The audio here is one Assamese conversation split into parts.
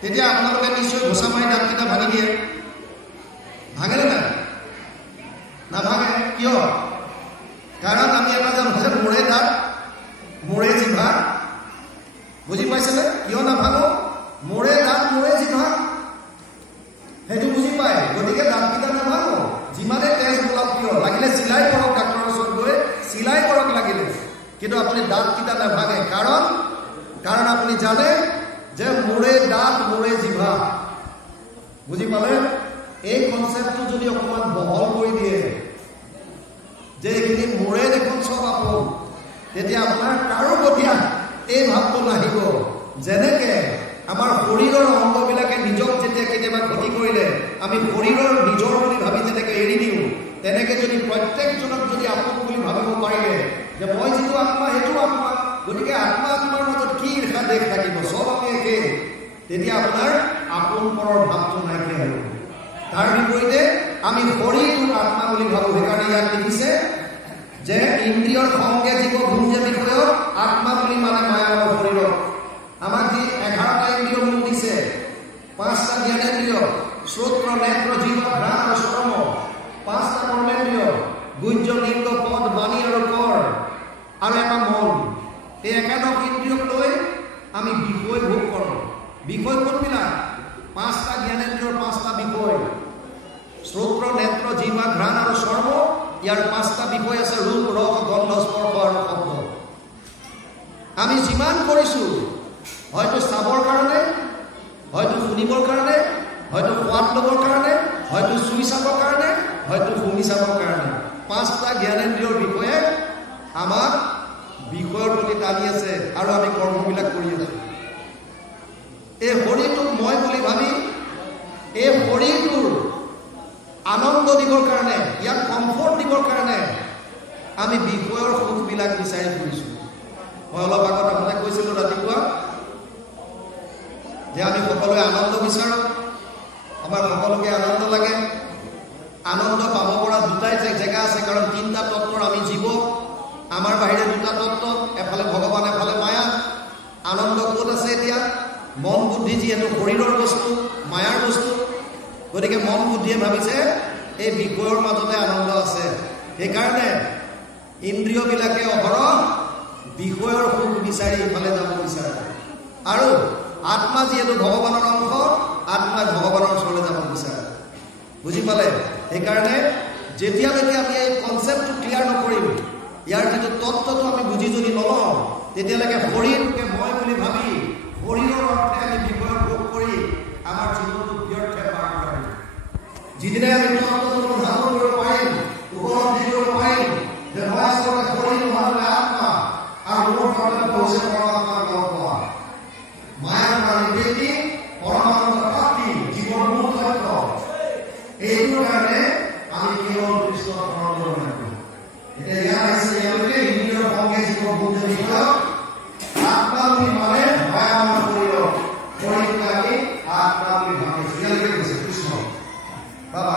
তেতিয়া আপোনালোকে নিশ্চয় ঘোষা মাৰি দাঁতকেইটা ভাঙি দিয়ে। ভাঙেনে নাই? নাভাঙে। কিয়? কাৰণ আমি এটা জানো যে মোৰে দাঁত মোৰে জিভা। বুজি পাইছেনে? কিয় নাভাঙো? মোৰে দাঁত মোৰে জিভা, সেইটো বুজি পায়। গতিকে দাঁতকেইটা নাভাঙো। যিমানে তেজ ওলাওক কিয়, লাগিলে চিলাই কৰক, ডাক্তৰৰ ওচৰত গৈ চিলাই কৰক লাগিলে, কিন্তু আপুনি দাঁতকেইটা নাভাঙে। কাৰণ আপুনি জানে যে মোৰে দাঁত মোৰে জিভা। বুজি পালে? এই কনচেপ্টটো যদি অকণমান বহল কৰি দিয়ে যে এইখিনি মোৰে দেখোন চব আপোন, তেতিয়া আপোনাৰ কাৰো প্ৰতি এই ভাৱটো নাহিব। যেনেকে আমাৰ শৰীৰৰ অংগবিলাকে নিজক যেতিয়া কেতিয়াবা ক্ষতি কৰিলে আমি শৰীৰৰ নিজৰ বুলি ভাবি যেনেকে এৰি দিওঁ, তেনেকে যদি প্ৰত্যেকজনক যদি আপোন বুলি ভাবিব পাৰিলে যে মই যিটো আত্মা সেইটো আত্মা, গতিকে আত্মা আত্মাৰ মাজত কি ঈৰ্ষা দেশ থাকিব, চব আমি একে, তেতিয়া আপোনাৰ আপোন পৰৰ ভাৱটো নাইকিয়া হ'ব। তাৰ বিপৰীতে আমি শৰীৰটোক আত্মা বুলি ভাবোঁ। সেইকাৰণে ইয়াত লিখিছে যে ইন্দ্ৰিয়ৰ সংগে জীৱ ভুঞ্জে বিষয়ক আত্মা বুলি মানে মায়াৰ শৰীৰক। আমাক যি 11টা ইন্দ্ৰিয় মূল দিছে, 5টা জ্ঞানেন্দ্ৰিয়, শ্ৰোত্ৰ নেত্ৰ জিহ্ব ঘ্ৰাণ আৰু চৰ্ম, 5টা কৰ্মেন্দ্ৰিয়, গুহ্য লিংগ পদ বাণী আৰু কৰ, আৰু এটা মন। এই 11 ইন্দ্ৰিয়ক লৈ আমি বিষয় ভোগ কৰোঁ। বিষয় কোনবিলাক? 5টা জ্ঞানেন্দ্ৰিয়ৰ 5টা বিষয়, শ্ৰোত্ৰ নেত্ৰ জিহ্ব ঘ্ৰাণ আৰু চৰ্ম। ইয়াৰ 5টা বিষয় আছে, ৰূপ ৰস গন্ধ স্পৰ্শ আৰু শব্দ। আমি যিমান কৰিছোঁ, হয়তো চাবৰ কাৰণে, হয়তো শুনিবৰ কাৰণে, হয়তো সোৱাদ ল'বৰ কাৰণে, হয়তো চুই চাবৰ কাৰণে, হয়তো শুনি চাবৰ কাৰণে, 5টা জ্ঞানেন্দ্ৰিয়ৰ বিষয়ে আমাক বিষয়ৰ প্ৰতি টানি আছে আৰু আমি কৰ্মবিলাক কৰি আছোঁ। এই শৰীৰটোক মই বুলি ভাবি এই শৰীৰটোৰ আনন্দ দিবৰ কাৰণে, ইয়াক কমফৰ্ট দিবৰ কাৰণে আমি বিষয়ৰ সুখবিলাক বিচাৰি ফুৰিছোঁ। মই অলপ আগত আপোনাক কৈছিলোঁ ৰাতিপুৱা যে আমি সকলোৱে আনন্দ বিচাৰোঁ, আমাৰ সকলোকে আনন্দ লাগে। আনন্দ পাব পৰা দুটাই জেগা আছে, কাৰণ 3টা তত্ত্বৰ আমি জীৱ, আমাৰ বাহিৰে 2টা তত্ত্ব, এফালে ভগৱান এফালে মায়া। আনন্দ ক'ত আছে এতিয়া? মন বুদ্ধি যিহেতু শৰীৰৰ বস্তু, মায়াৰ বস্তু, গতিকে মন বুদ্ধিয়ে ভাবিছে এই বিষয়ৰ মাজতে আনন্দ আছে। সেইকাৰণে ইন্দ্ৰিয়বিলাকে অহৰহ বিষয়ৰ সুখ বিচাৰি ইফালে যাব বিচাৰে। আৰু আত্মা যিহেতু ভগৱানৰ অংশ, আত্মাই ভগৱানৰ ওচৰলৈ যাব বিচাৰে। বুজি পালে? সেইকাৰণে যেতিয়ালৈকে আমি এই কনচেপ্টটো ক্লিয়াৰ নকৰিম, ইয়াৰ যিটো তত্ত্বটো আমি বুজি যদি নলওঁ, তেতিয়ালৈকে শৰীৰটোকে মই বুলি ভাবি শৰীৰৰ অৰ্থে আমি বিষয়ৰ ভোগ কৰি আমাৰ জীৱনটো ব্যৰ্থ পাৰ কৰিম। যিদিনাই আমি তত্ত্বটো ধাৰণ কৰিব পাৰিম, উপলব্ধি কৰিব পাৰিম যে মই আচলতে শৰীৰ নহ'লে আত্মা, আৰু মোৰ কাৰণে হৈছে পৰমাত্মাৰ লগ পোৱা। মায়াৰ পৰা নিবৃত্তি, পৰমাত্মাৰ প্ৰাপ্তি, জীৱন মূল তত্ত্ব। এইটোৰ কাৰণে আমি কেৱল কৃষ্ণক স্মৰণ কৰিব লাগিব। এতিয়া ইয়াত আছে ইয়ালৈকে ইন্দ্ৰিয়ৰ সংগে জীৱ ভুঞ্জে বিষয়ক আত্মা বুলি মানে মায়াৰ শৰীৰক, শৰীৰটোক আমি আত্মা বুলি ভাবিছোঁ। ইয়ালৈকে কৈছে কৃষ্ণ। বাবা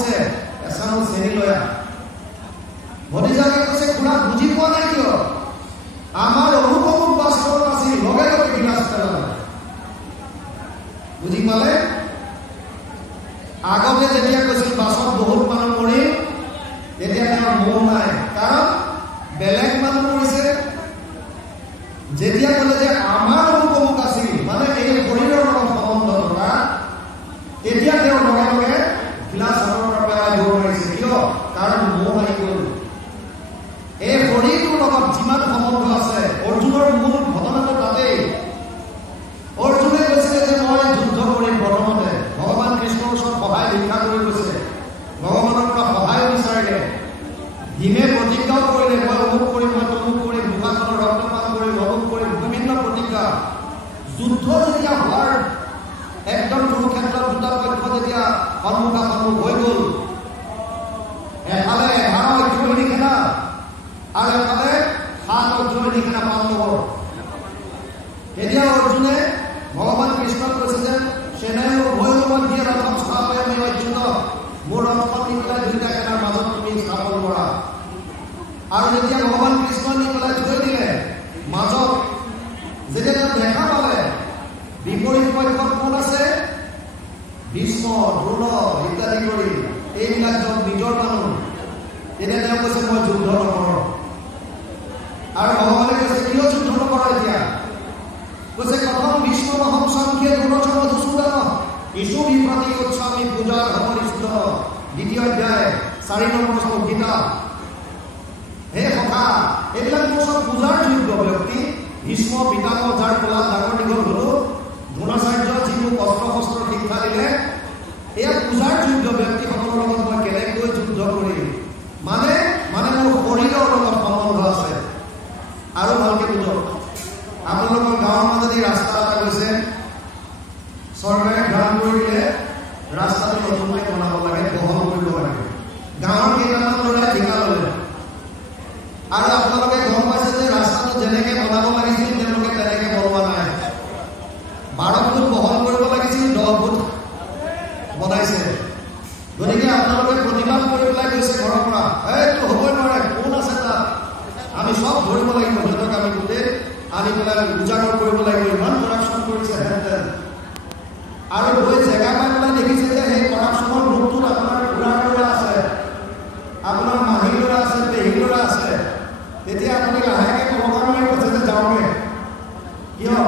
কৈছে এচামুচ চেনি লৈ আহ। ভতিজাকে কৈছে খুৰা বুজি পোৱা নাই কিয়? আমাৰ অনুপমক বাস্তৱত আছিল, লগে লগে গিলাচ পেলালে। বুজি পালে? আগতে যেতিয়া কৈছিল বাছত বহুত মানুহ মৰিল, তেতিয়া তেওঁৰ মোহ নাই, কাৰণ বেলেগ মানুহ মৰিছে। যেতিয়া ক'লে যে আমাৰ অনুপমক আছিল, মানে এই শৰীৰৰ লগত সম্বন্ধ থকা, তেতিয়া তেওঁ লগে লগে গিলাচ হাতৰ পৰা পেলাই দৌৰ মাৰিছে। কিয়? কাৰণ মোহ আহি গ'ল। এই শৰীৰটোৰ লগত যিমান সম্বন্ধ আছে, অৰ্জুনৰ মূল ঘটনাটো তাতেই। অৰ্জুনে কৈছিলে যে মই যুদ্ধ কৰিম। প্ৰথমতে ভগৱান কৃষ্ণৰ ওচৰত সহায় ভিক্ষা কৰি গৈছে, ভগৱানৰ পৰা সহায় বিচাৰিলে। ভীমে প্ৰতিজ্ঞাও কৰিলে, মই অমুক কৰিম, মই তমুক কৰিম, দুখানৰ ৰক্তপাত কৰিম, অমুক কৰিম, বিভিন্ন প্ৰতিজ্ঞা। যুদ্ধ যেতিয়া হোৱাৰ একদম কুৰুক্ষেত্ৰত দুটা পক্ষ যেতিয়া সন্মুখাসন্মুখ হৈ গ'ল, এফালে 11 অক্ষৌহিণী সেনা আৰু এফালে 7 অক্ষৌহিণী সেনা পাণ্ডৱৰ। তেতিয়া অৰ্জুনে ভগৱান কৃষ্ণক কৈছে যে সেনাই উভয় দিয়ে ৰথম স্থাপয় আমি অচ্যুত, মোৰ ৰথখন নি পেলাই দুইটা সেনাৰ মাজত তুমি স্থাপন কৰা। আৰু যেতিয়া ভগৱান কৃষ্ণ নি পেলাই থৈ দিলে মাজত, যেতিয়া তেওঁ দেখা পালে বিপৰীত পক্ষত কোন আছে, ভীষ্ম, দ্ৰোণ ইত্যাদি কৰি এইবিলাক য'ত নিজৰ মানুহ, তেতিয়া তেওঁ কৈছে মই যুদ্ধ নকৰোঁ। আৰু ভগৱানে কৈছে কিয় যুদ্ধ নকৰা এতিয়া? কৈছে কথম ভীষ্ম মহম সংখ্যে গুণচৰ মধুসূদন ইছু বিপ্ৰতি উৎসামী পূজাৰ সমৰিষ্ঠ। দ্বিতীয় অধ্যায় 4 নম্বৰ শ্লোক গীতা। হে সখা, এইবিলাক মোৰ চব পূজাৰ যোগ্য ব্যক্তি। ভীষ্ম পিতামহ, যাৰ কোলাত ডাঙৰ দীঘল হলো, দ্ৰোণাচাৰ্য যি মোক অস্ত্ৰ শস্ত্ৰ শিক্ষা দিলে, এয়া পূজাৰ যোগ্য ব্যক্তিসকলৰ লগত মই কেনেকৈ যুদ্ধ কৰিম? মানে মোৰ শৰীৰৰ লগত সম্বন্ধ আছে। আৰু ভালকে বুজক, আপোনালোকৰ গাঁৱৰ মাজত ৰাস্তা এটা গৈছে, চৰকাৰে গ্ৰাম কৰি দিলে ৰাস্তাটো নতুনকৈ বনাব লাগে, বহল কৰিব লাগে। গাঁৱৰ কেইটামান ল'ৰাই ঠিকা ল'লে, আৰু আপোনালোকে গম পাইছে যে ৰাস্তাটো যেনেকৈ বনাব লাগিছিল তেওঁলোকে তেনেকৈ বনোৱা নাই। 12 ফুট বহল কৰিব লাগিছিল, 10 ফুট বনাইছে। গতিকে আপোনালোকে প্ৰতিবাদ কৰি পেলাই গৈছে ঘৰৰ পৰা, এইটো হ'বই নোৱাৰে, কোন আছে তাত, আমি চব ধৰিব লাগিব, সিহঁতক আমি গোটেই আনি পেলাই উজাগৰ কৰিব লাগিব, ইমান কৰাপশ্যন কৰিছে হেঁতেন। আৰু গৈ জেগা পাই পেলাই দেখিছে যে সেই কৰাপশ্যনৰ ৰূপটোত আপোনাৰ খুৰাৰ ল'ৰা আছে, আপোনাৰ মাহীৰ ল'ৰা আছে, পেহীৰ ল'ৰা আছে। তেতিয়া আপুনি লাহেকৈ ক'ব নোৱাৰি কৈছে যে যাওঁগে। কিয়?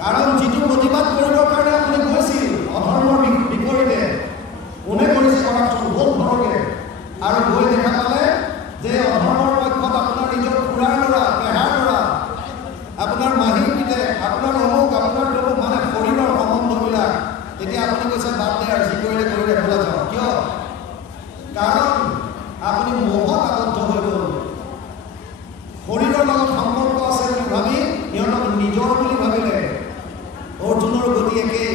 কাৰণ যিটো প্ৰতিবাদ কৰিবৰ কাৰণে আপুনি গৈছিল অধৰ্মৰ বিপৰীতে, কোনে কৰিছে কৰাপশ্যন, বহুত ধৰণে, আৰু গৈ দেখা পালে যে অধৰ্মৰ পক্ষত আপোনাৰ নিজৰ খুৰাৰ ল'ৰা, পেহাৰ ল'ৰা, আপোনাৰ মাহীৰ পিতেক, আপোনাৰ অমুক, আপোনাৰ তমুক, মানে শৰীৰৰ সম্বন্ধবিলাক। তেতিয়া আপুনি কৈছে বাদ দে আৰু যি কৰিলে কৰিলে খোলা যাওক। কিয়? কাৰণ আপুনি মোহত আবদ্ধ হৈ গ'ল। শৰীৰৰ লগত সম্পৰ্ক আছে বুলি ভাবি সিহঁতক নিজৰ বুলি ভাবিলে। অৰ্জুনৰ গতি একেই।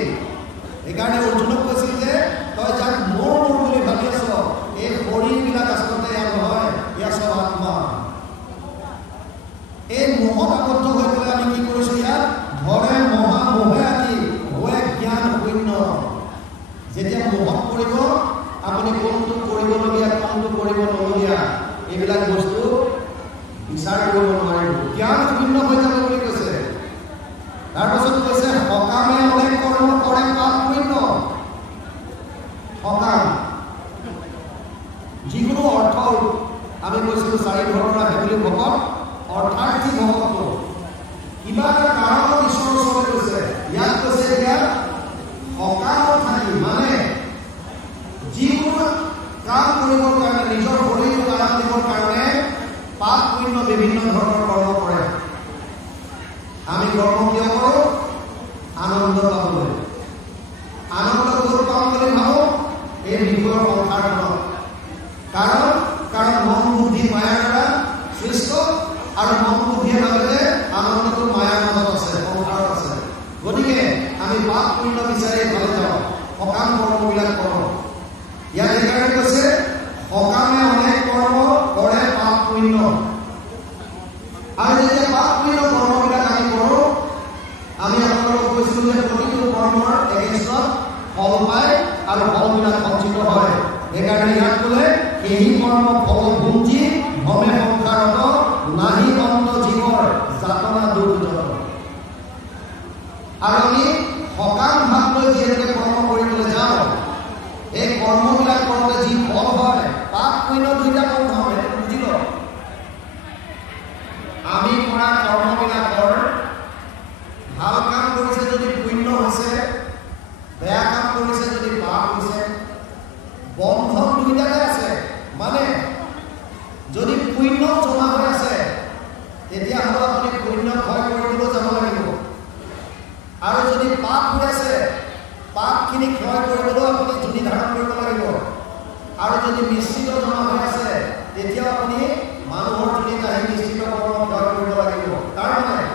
সেইকাৰণে অৰ্জুনক কৈছিল যে তই যাক মোৰ বুলি ভাবি আছ, এই শৰীৰবিলাক আচলতে এয়া নহয়, এয়া চব আত্মা। এই মোহত আবদ্ধ হৈ পেলাই আমি কি কৰিছোঁ? ইয়াত ধৰে মহা মোহে আদি হৈ জ্ঞান শূন্য। যেতিয়া মোহত পৰিব, আপুনি কোনটো কৰিবলগীয়া, কোনটো কৰিব নলগীয়া, এইবিলাক বস্তু বিচাৰ কৰিব নোৱাৰিব, জ্ঞান শূন্য হৈ যাব বুলি কৈছে। তাৰপাছত কৈছে সকামে অনেক কৰ্ম কৰে পাপ শূন্য। সকাম যিকোনো অৰ্থ, আমি কৈছিলোঁ 4 ধৰণৰ আহে বুলি ভকত, অৰ্থাৰ্থী ভকত, কিবা এটা কাৰণত ঈশ্বৰৰ ওচৰলৈ গৈছে। ইয়াত কৈছে এতিয়া সকামত থাকি, মানে যিকোনো কাম কৰিবৰ কাৰণে, নিজৰ শৰীৰটো আৰাম দিবৰ কাৰণে পাপ পুণ্য বিভিন্ন ধৰণৰ কৰ্ম কৰে। আমি কৰ্ম কিয় কৰোঁ? আনন্দ পাবলৈ। আনন্দ ক'ত পাম বুলি ভাবোঁ? এই বিষয়ৰ সংসাৰখনত। কাৰণ মন বুদ্ধি মায়াৰ দ্বাৰা সৃষ্ট, আৰু মন বুদ্ধিয়ে ভাবে যে আনন্দটো মায়াৰ মাজত আছে, সংসাৰত আছে। গতিকে আমি পাপ পুণ্য বিচাৰি ভালে যাওঁ, সকাম কৰ্মবিলাক কৰোঁ। ইয়াত সেইকাৰণে কৈছে সকামে অনেক কৰ্ম কৰে পাপ পুণ্য। আৰু যেতিয়া পাপ পুণ্য কৰ্মবিলাক আমি কৰোঁ, আমি আপোনালোকক কৈছিলোঁ যে প্ৰতিটো কৰ্মৰ এগেইনষ্টত ফল পায় আৰু ফলবিলাক সঞ্চিত হয়। সেইকাৰণে ইয়াত ক'লে সেই কৰ্ম ফল ভুঞ্জি ভমে সংসাৰত নাহি অন্ত জীৱৰ যাতনা দুৰ্যোগ। আৰু আমি সকাম ভাগ লৈ যিহেতুকে কৰ্ম কৰিবলৈ যাওঁ, এই কৰ্মবিলাক কৰোঁতে যি ফল হয়, পাপ পুণ্য দুইটা কৰ্ম হয়, বুজি লওক। আমি কৰা কৰ্মবিলাকৰ ভাল কাম কৰিছে যদি পুণ্য হৈছে, বেয়া কাম কৰিছে যদি পাপ হৈছে। বন্ধন দুইটাতে আছে। মানে যদি পুণ্য জমা হৈ আছে তেতিয়াহ'লে আপুনি পুণ্য ক্ষয় কৰিবলৈ যাব লাগিব, আৰু যদি পাপ হৈ আছে পাপখিনি ক্ষয় কৰিবলৈও আপুনি জুনি ধাৰণ কৰিব লাগিব। আৰু যদি মিশ্ৰিত জমা হৈ আছে তেতিয়াও আপুনি মানুহৰ জুনিত আহি মিশ্ৰিত কৰ্ম ক্ষয় কৰিব লাগিব। তাৰমানে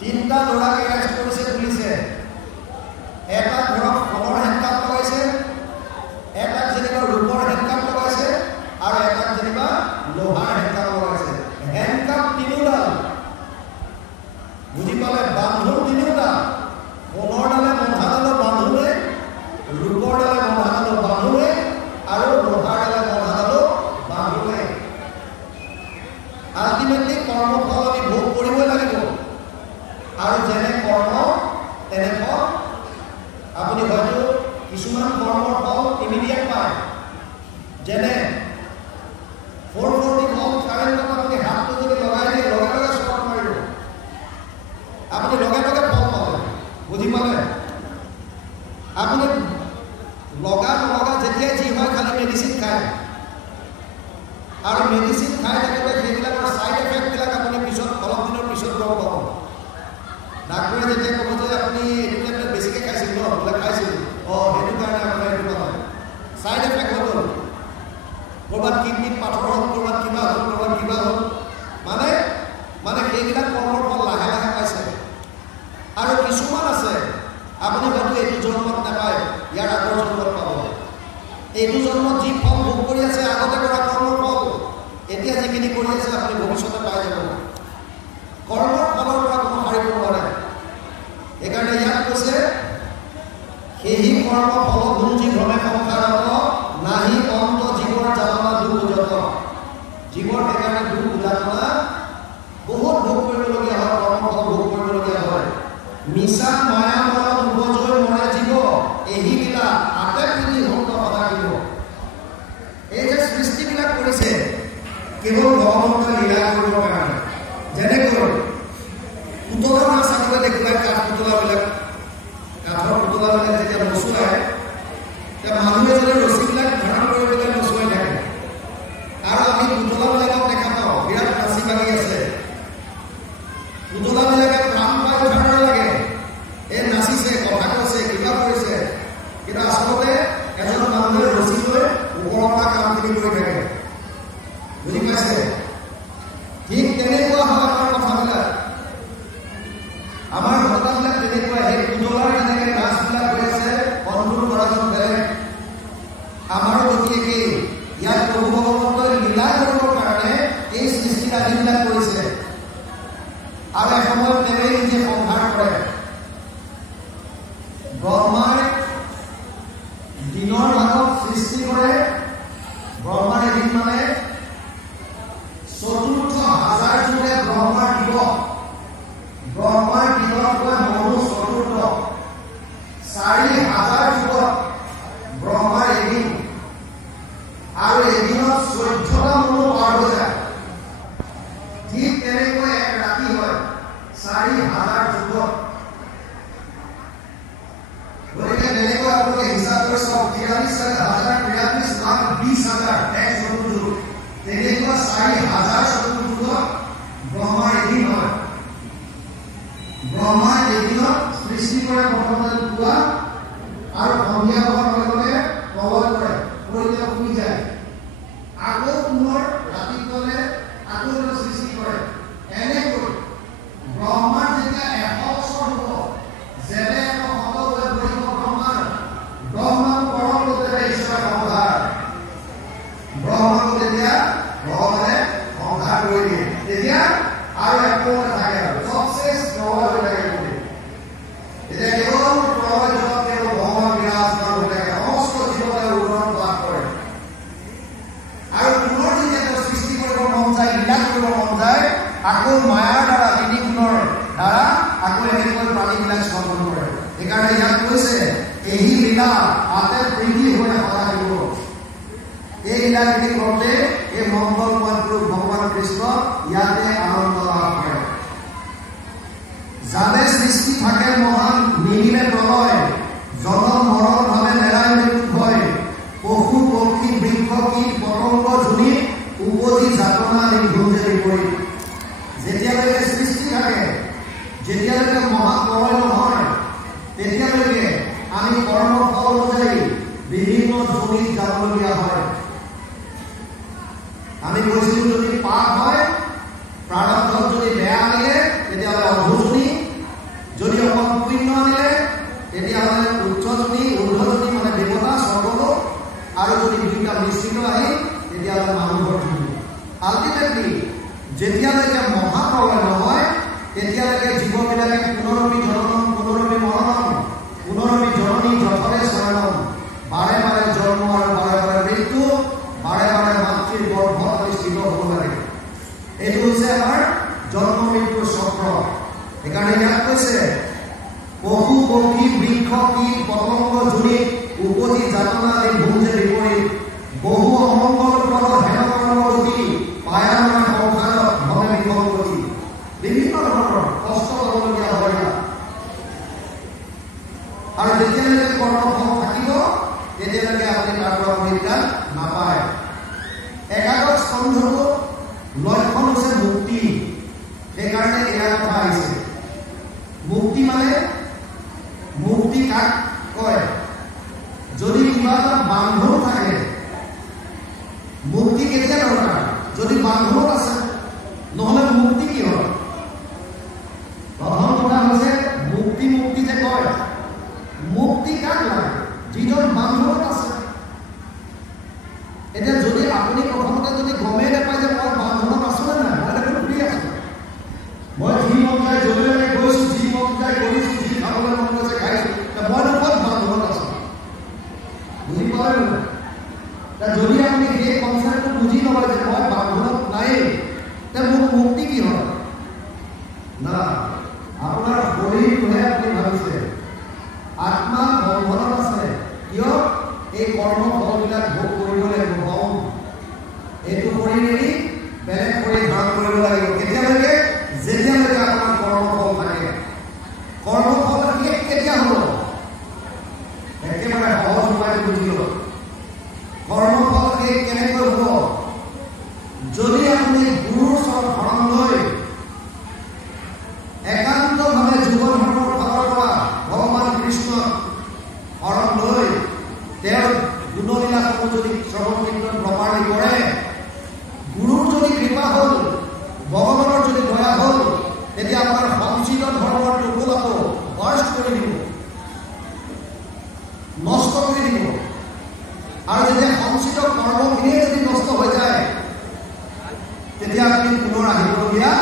3টা ল'ৰাক এৰেষ্ট কৰিছে পুলিচে। এটা ধৰক সোণৰ হেণ্ডকাপ লগাইছে, এটাক যেনিবা ৰূপৰ হেণ্ডকাপ লগাইছে, আৰু এটাক যেনিবা লোহাৰ হেণ্ডকাপ লগাইছে। হেণ্ডকাপ 3ডাল, বুজি পালে? বান্ধোন 3টা। সোণৰ ডালে বন্ধাডালো বান্ধোনে, ৰূপৰ ডালে বন্ধাডালো বান্ধোনে, আৰু লোহাৰ ডালে বন্ধাডালো বান্ধোনে। আল্টিমেটলি কৰ্মফল আমি ভোগ কৰিবই লাগিব, আৰু যেনে কৰ্ম তেনে ফল। আপুনি হয়তো কিছুমান কৰ্মৰ ফল ইমিডিয়েট পায়, যেনে 440 ভল্ট কাৰেণ্টত আপুনি হাতটো যদি লগাই দিয়ে লগে লগে শ্বৰ্ট মাৰিব, আপুনি লগে লগে ফল পাব। বুজি পালে? আপুনি লগা নলগা যেতিয়াই যি হয় খালি মেডিচিন খায়, আৰু মেডিচিন খাই থাকোঁতে সেইবিলাকৰ ছাইড এফেক্টবিলাক আপুনি পিছত অলপ দিনৰ পিছত গম পাব। ডাক্তৰে যেতিয়া ক'ব যে আপুনি এইটো টেবলেট বেছিকৈ খাইছিল ন, বোলে খাইছিলোঁ, সেইটো কাৰণে আপোনাৰ এইটো নহয়, ছাইড এফেক্ট হৈ গ'ল। ক'ৰবাত কিডনীত পাথৰ হ'ল, ক'ৰবাত কিবা হ'ল, ক'ৰবাত কিবা হ'ল। মানে সেইবিলাক কৰ্মৰ ফল লাহে লাহে পাইছে। আৰু কিছুমান আছে আপুনি হয়তো এইটো জন্মত নাপায়, ইয়াৰ আগৰ জন্মত পাব। এইটো জন্মত যি ফল ভোগ কৰি আছে আগতে কৰা কৰ্মৰ ফল, এতিয়া যিখিনি কৰি আছে আপুনি ভৱিষ্যতে পাই যাব। কৰ্মৰ ফলৰ পৰা কোনো হাৰিব নোৱাৰে। সেইকাৰণে ইয়াত কৈছে সেই কৰ্ম ফল ভুঞ্জি ভ্ৰমে সংসাৰত নাহি অন্ত জীৱৰ যাতনা দুৰ্যোগ। জীৱৰ সেইকাৰণে দুখ যাতনা বহুত ভোগ কৰিবলগীয়া হয়, কৰ্মফল ভোগ কৰিবলগীয়া হয়। মিছা মায়া মনত উপজয় মৰে জীৱ, এইবিলাক হাতে পিন্ধি ভক্ত সদা দিব। এই যে সৃষ্টিবিলাক কৰিছে কেৱল ভগৱন্তৰ লীলা কৰিবৰ কাৰণে। যেনেকৈ পুতলা মাছ আগতে দেখিলে কাঠ পুতলাবিলাক, কাঠৰ পুতলাবিলাক যেতিয়া নচুৱায়, তেতিয়া মানুহে যেনে ৰছীবিলাক ধাৰণ কৰি পেলাই নচুৱাই থাকে। আৰু আমি পুতলাবিলাকক দেখা পাওঁ বিৰাট নাচি বাগি আছে। পুতলাবিলাকে প্ৰাণ পাই উঠাৰ লাগে, এই নাচিছে, কথা কৈছে, কিবা কৰিছে, কিন্তু আচলতে এজন মানুহে ৰছী লৈ ওপৰৰ পৰা কামখিনি কৰি থাকে। বুজি পাইছে? ঠিক তেনেকুৱা হয় আমাৰ কথাবিলাক। আমাৰ ঘটনাবিলাক তেনেকুৱা। সেই পুতলাৰ যেনেকৈ নাচবিলাক হৈ আছে, কণ্ট্ৰল কৰাজন বেলেগ। আমাৰো গতি একেই। ইয়াত প্ৰভু ভগৱন্তই লীলা কৰিবৰ কাৰণে এই সৃষ্টিৰাজিবিলাক কৰিছে, আৰু এসময়ত তেওঁই নিজে সংহাৰ কৰে। ব্ৰহ্মাই দিনৰ ভাগত সৃষ্টি কৰে। ব্ৰহ্মাৰ এদিন মানে ৪,০০০,০০০ যুগে ব্ৰহ্মাৰ দিৱস। ব্ৰহ্মাৰ দিনতকৈ মনু ৪,০০০, ৪,০০০ যুগত ব্ৰহ্মাৰ এদিন, আৰু এদিনত ১৪টা মনু পাৰ হৈ যায়। ঠিক তেনেকৈ এক ৰাতি হয় ৪,০০০ যুগত। গতিকে তেনেকৈ আপোনালোকে হিচাপ কৰি চাওক, ৪৩,০০০, ৪৩,০০,০০০, ১ যুগ। তেনেকুৱা ৪,০০০ যুগত ব্ৰহ্মাৰ এদিন হয়। ব্ৰহ্মাই এদিনত সৃষ্টি কৰে প্ৰথমতে পুৱা, আৰু সন্ধিয়া হোৱাৰ লগে লগে প্ৰলয় কৰে, কৰি তেওঁ শুই যায়। আকৌ পুনৰ ৰাতিপুৱালে আকৌ তেওঁ সৃষ্টি কৰে। এনেকৈ ব্ৰহ্মাৰ যেতিয়া ১০০ বছৰ হ'ব, যেনে ১০০ হৈ বহিব ব্ৰহ্মাৰ, ব্ৰহ্মাক পৰম ৰূপেৰে ঈশ্বৰৰ সংহাৰ। ব্ৰহ্মাক তেতিয়া ভগৱানে সংহাৰ কৰি দিয়ে। তেতিয়া আৰু একো নাথাকে, আৰু চবচেছ প্ৰলয় হৈ থাকে। এতিয়া কেৱল প্ৰলয় জগতে মায়াৰ দ্বাৰা তিনি গুণৰ দ্বাৰা আকৌ এনেকৈ প্ৰাণীবিলাক স্থাপন কৰে। সেইকাৰণে ইয়াত কৈছে এই লীলা আতে প্ৰীতি হৈ সদা থাকিব। এই লীলাখিনি কৰোঁতে এই মংগলময় পুৰুষ ভগৱান কৃষ্ণ ইয়াতে আনন্দ লাভ কৰে। যাতে সৃষ্টি থাকে মহান নিমিলে প্ৰলয়, জনম মৰণ ভাৱে নেৰাই মৃত্যু হয়, পশু পক্ষী বৃক্ষ কীট পতংগ জুনি উপজি যাতনা নিৰ্ভুজে বিপৰীত। যেতিয়ালৈকে সৃষ্টি থাকে, যেতিয়ালৈকে মহাপ্ৰলয় নহয়, তেতিয়ালৈকে আমি কৰ্মফল অনুযায়ী বিভিন্ন জুনিত যাবলগীয়া হয়। আমি কৈছিলোঁ যদি পাপ হয়, প্ৰাৰব্ধত যদি বেয়া আনিলে তেতিয়াহ'লে অধুজনী, যদি অকল পুণ্য আনিলে তেতিয়াহ'লে উচ্চজনী ঊৰ্ধ্বজনী মানে দেৱতা স্বৰ্গলোক, আৰু যদি দুইটা মিশ্ৰিত আহি তেতিয়াহ'লে মানুহৰ জনী। আল্টিমেটলি যেতিয়ালৈকে মহাপ্ৰলয় নহয় তেতিয়ালৈকে জীৱবিলাকে পুনৰপি জননম পুনৰপি মৰণম পুনৰপি জননী যথৰে শৰণম, বাৰে বাৰে জন্ম আৰু বাৰে বাৰে মৃত্যু, বাৰে বাৰে মাতৃৰ গৰ্ভত স্থিত হ'ব লাগে। এইটো হৈছে আমাৰ জন্ম মৃত্যুৰ চক্ৰ। সেইকাৰণে ইয়াত কৈছে পশু পক্ষী বৃক্ষ কীট পতংগ জুনি উপজি যাতনা নিৰ্ভুজে বিপৰীত, বহু অমংগলপ্ৰদ হেন কৰ্ম গতি পায়ানৰ সংসাৰত ভৱে বিফল গতি। বিভিন্ন ধৰণৰ কষ্ট পাবলগীয়া হয় ইয়াত। আৰু যেতিয়ালৈকে কৰ্মফল থাকিব তেতিয়ালৈকে আপুনি তাৰ পৰা পৰিত্ৰাণ নাপায়। একাদশ স্কন্ধটো লক্ষণ হৈছে মুক্তি। সেইকাৰণে এয়া কথা আহিছে। মুক্তি মানে মুক্তি কাক কয়? যদি কিবা এটা বান্ধন থাকে, মুক্তি কেতিয়া দৰকাৰ? যদি বান্ধন আছে, নহ'লে মুক্তি কি হয়? প্ৰথম কথা হৈছে মুক্তি মুক্তি যে কয়, মুক্তি কাক লাগে? যিজন বান্ধনত আছে। এতিয়া যদি আপুনি প্ৰথমতে যদি গমেই নাপায় যে মই বান্ধনত আছো নে নাই, মই দেখোন ফ্ৰী আছো, মই যি মন যায় য'লৈ গৈছোঁ, যি মন যায় কৰিছোঁ, যি খাবলৈ মন গৈছে খাইছোঁ, মই দেখোন বান্ধনত আছো। বুজি পালে নে? যদি আপুনি সেই কনচেপ্টটো বুজি নলয় যে মই বান্ধনত নাই, তে মোৰ মুক্তি কি হয়? না, আপোনাৰ শৰীৰটোহে আপুনি ভাবিছে, আত্মা বন্ধনত আছে। কিয়? এই কৰ্মফলবিলাক ভোগ কৰিব লাগিব। এইটো শৰীৰ এৰি বেলেগ শৰীৰ ধাৰণ কৰিব লাগিব। কেতিয়ালৈকে? যেতিয়ালৈকে আপোনাৰ কৰ্মফল থাকে। কৰ্মফল শেষ কেতিয়া হ'ব? একেবাৰে সহজ উপায়টো বুজি লওক। কৰ্মফল শেষ কেনেকৈ হ'ব? যদি আপুনি গুৰুৰ ওচৰত শৰণ লৈ একান্তভাৱে জীৱন ধৰ্মৰ ফালৰ পৰা ভগৱান কৃষ্ণক শৰণ লৈ তেওঁৰ গুণলীলাসমূহ যদি শ্ৰৱণ কীৰ্তন প্ৰপাৰলি কৰে, গুৰুৰ যদি কৃপা হ'ল, ভগৱানৰ যদি দয়া হ'ল, তেতিয়া আপোনাৰ সঞ্চিত ধৰ্মৰ টুকুলাটো বাৰ্ষ্ট কৰি দিব, নষ্ট কৰি দিব। আৰু যেতিয়া সঞ্চিত কৰ্মখিনিয়ে যদি নষ্ট হৈ যায়, তেতিয়া আপুনি পুনৰ আহিবলগীয়া